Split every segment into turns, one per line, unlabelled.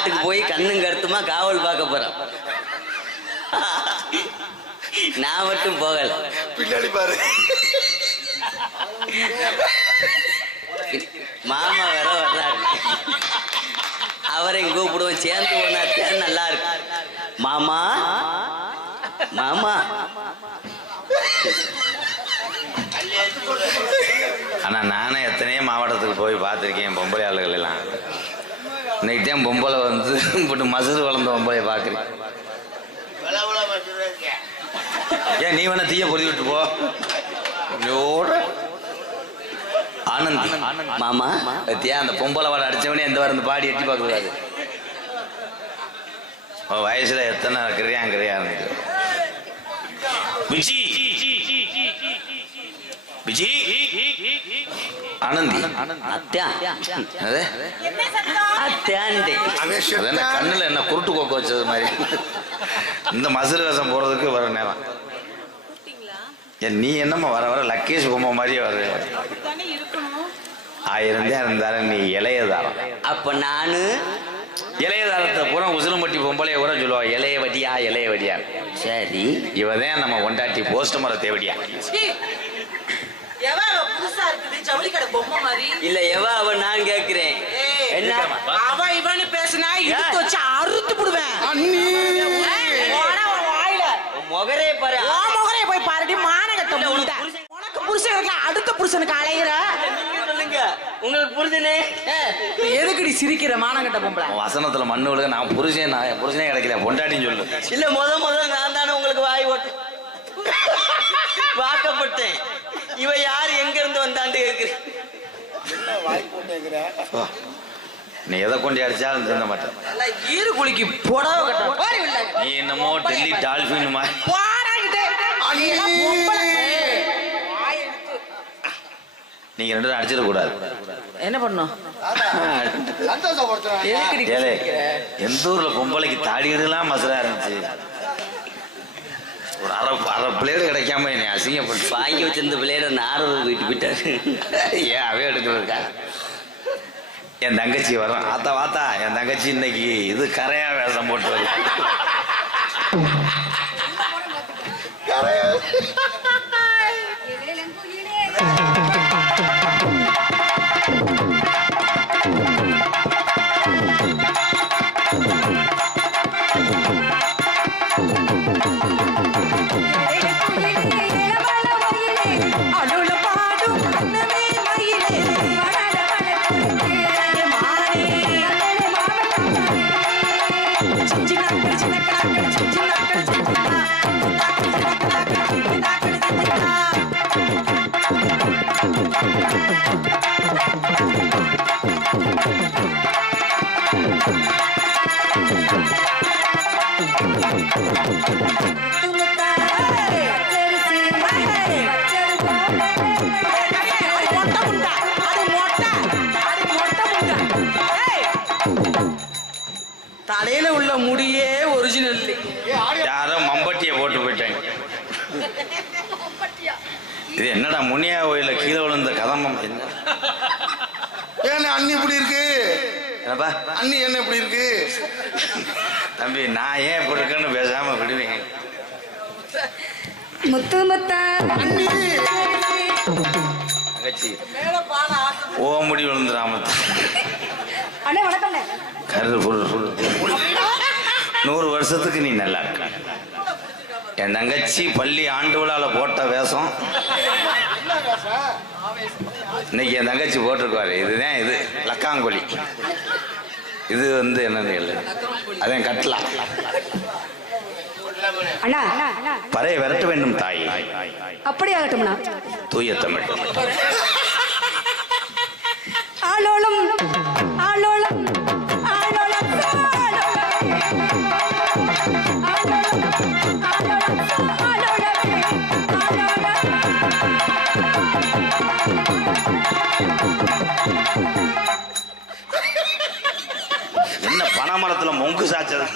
காட்டுக்கு போய் கண்ணும் கருத்துமா காவல் பார்க்க போறோம் நான் மட்டும் போகல.
பின்னாடி பாரு.
மாமா வேற வர்றாரு. அவரையும் கூப்பிடுவோம். சேர்ந்து போனா தேன் நல்லா இருக்கு. மாமா? மாமா?
ஆனா நானே எத்தனையோ மாவட்டத்துக்கு போய் பார்த்துருக்கேன். பொம்பளை ஆளுகள் தான் பொம்பளை வந்து இப்படி மசுறு வளர்ந்த பொம்பளைய பார்க்குறேன் ஏன் நீ வேணா தீய பொறி விட்டு போ. ஆனந்தி.
மாமா
பத்தியா அந்த பொம்பளை வாடை அடிச்சவனே எந்த வாரம் இந்த பாடி எட்டி பார்க்கக்கூடாது. உன் வயசுல எத்தனை கிரியா கிரியா விஜி விஜி ஆனந்தி.
அத்தியா.
அது?
அத்தியான்டே
அவன்
அது என்ன. கண்ணுல என்ன குருட்டு கோக்க வச்சது மாதிரி? இந்த மசுறு வேஷம் போறதுக்கு வர நேரம். நீ என்னம்மா வர வர லக்கேஷ் பொம்மை மாதிரியே வர.
அப்படித்தானே இருக்கணும்?
ஆயிரம் தான் இருந்தாலும் நீ இளையதாரம்
அப்ப நானு?
இளையதாரத்தை பூரா உசிலம்பட்டி பொம்பளைய கூட சொல்லுவா இளைய வடியா இளைய வடியா
சரி
இவதான் நம்ம கொண்டாட்டி போஸ்ட் மர தேவடியா.
இருக்குது ஜவுளி கடை பொம்மை மாதிரி.
இல்ல எவ நான் கேக்குறேன். என்ன?
அவ இவனு பேசுனா இழுத்து வச்சு அறுத்து புடுவேன்.
அண்ணி.
போடா உன் வாயில.
உன் முகரே பாரு.
உன் முகரைய போய் பாருடி மானகட்ட.
உனக்கு புருஷன்
இருக்கா? அடுத்த புருஷனுக்கு அலையிற.
நீங்க சொல்லுங்க. உங்களுக்கு புரிஞ்சுனே
எதுக்குடி சிரிக்கிற மானகட்ட பொம்பளை?
உன் வசனத்துல மண்ணு விழுக நான் புருஷன் நான் புருஷனே கிடைக்கல பொண்டாட்டின்னு சொல்லு.
இல்ல முத முத நான் தானே உங்களுக்கு வாய் ஓட்டு வாக்கப்பட்டேன் இவ யார்? எங்க இருந்து வந்தாண்டு கேக்குறேன்.
ஓ, நீ எதை கொண்டு அடிச்சாலும் திருந்த மாட்டேன்.
ஈரு குளிக்கு புடவை கட்ட போடி உள்ள.
நீ என்னமோ டெல்லி டால்பின் மாதிரி. நீங்க ரெண்டு பேரும் அடிச்சிட கூடாது.
என்ன பண்ணும்?
எந்த ஊர்ல பொம்பளைக்கு தாடிகள்லாம் மசரா இருந்துச்சு? அரை அரை பிளேடு கிடைக்காம என்னை அசிங்கப்பட்டு
வாங்கி வச்சிருந்த பிள்ளையோட நாரத வீட்டு போயிட்டாரு
ஏன் அவே எடுக்கிறதுக்கா என் தங்கச்சி வரும் ஆத்தா வாத்தா என் தங்கச்சி இன்னைக்கு இது கரையா வேஷம் போட்டு வருது.
தலையில உள்ள முடியே ஒரிஜினல்
யாரோ மம்பட்டியை போட்டு போயிட்டாங்க. இது என்னடா முனியா கோயில கீழே விழுந்த கதம்பம்? என்ன?
ஏன் அண்ணி இப்படி இருக்கு?
என்னப்பா?
அண்ணி என்ன இப்படி இருக்கு?
தம்பி நான் ஏன் இப்படி இருக்கேன்னு பேசாம விடுவேன்.
முத்து முத்தா.
அண்ணி!
தங்கச்சி ஓ முடி விழுந்துடாம
அண்ணே வணக்கம்ண்ணே.
கரு நூறு வருஷத்துக்கு நீ நல்லா இருக்க. என் தங்கச்சி பள்ளி ஆண்டு விழால போட்ட வேஷம். இன்னைக்கு என் தங்கச்சி போட்டிருக்காரு. இதுதான் இது. லக்காங்கொலி இது வந்து என்னன்னு இல்லை அதான் கட்டலாம் பறைய விரட்ட வேண்டும் தாய்.
அப்படி ஆகட்டும்ண்ணா
தூய தமிழ்.
ஆளோளம்.
என்ன பனைமரத்துல மொங்கு சாச்சது?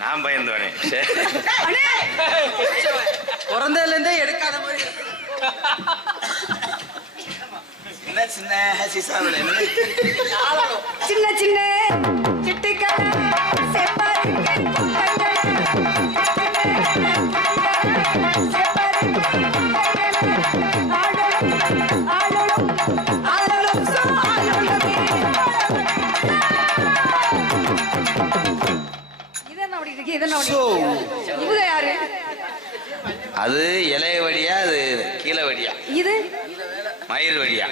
நான் பயந்து
வரேன். இருந்தே
எடுக்காத மாதிரி.
சின்ன சின்ன சின்ன சின்ன சிட்டிக்கார இவங்க யாரு?
அது இலைய வடியா அது கீழே வடியா
இது?
மயிர் வடியா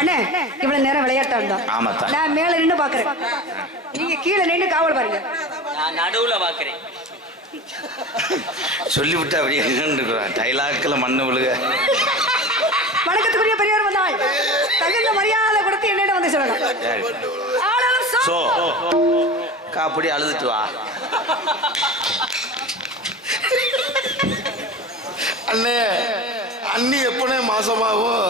அண்ணே இவ்வளவு நேரம் விளையாட்டா இருந்தா?
ஆமாத்தா.
நான் மேல நின்னு பாக்குறேன். நீங்க கீழே நின்னு காவல் பாருங்க.
நான் நடுவுல பாக்குறேன்.
சொல்லிவிட்டு அப்படியே நின்றுக்கிறான் டைலாக்கில் மண்ணு விழுக.
வணக்கத்துக்குரிய பெரியவர் வந்தால் தகுந்த மரியாதை கொடுத்து என்னிடம் வந்து சொல்லணும்.
காப்படி அழுதுட்டு வா.
அண்ணே அண்ணி எப்பனே மாசமாகும்?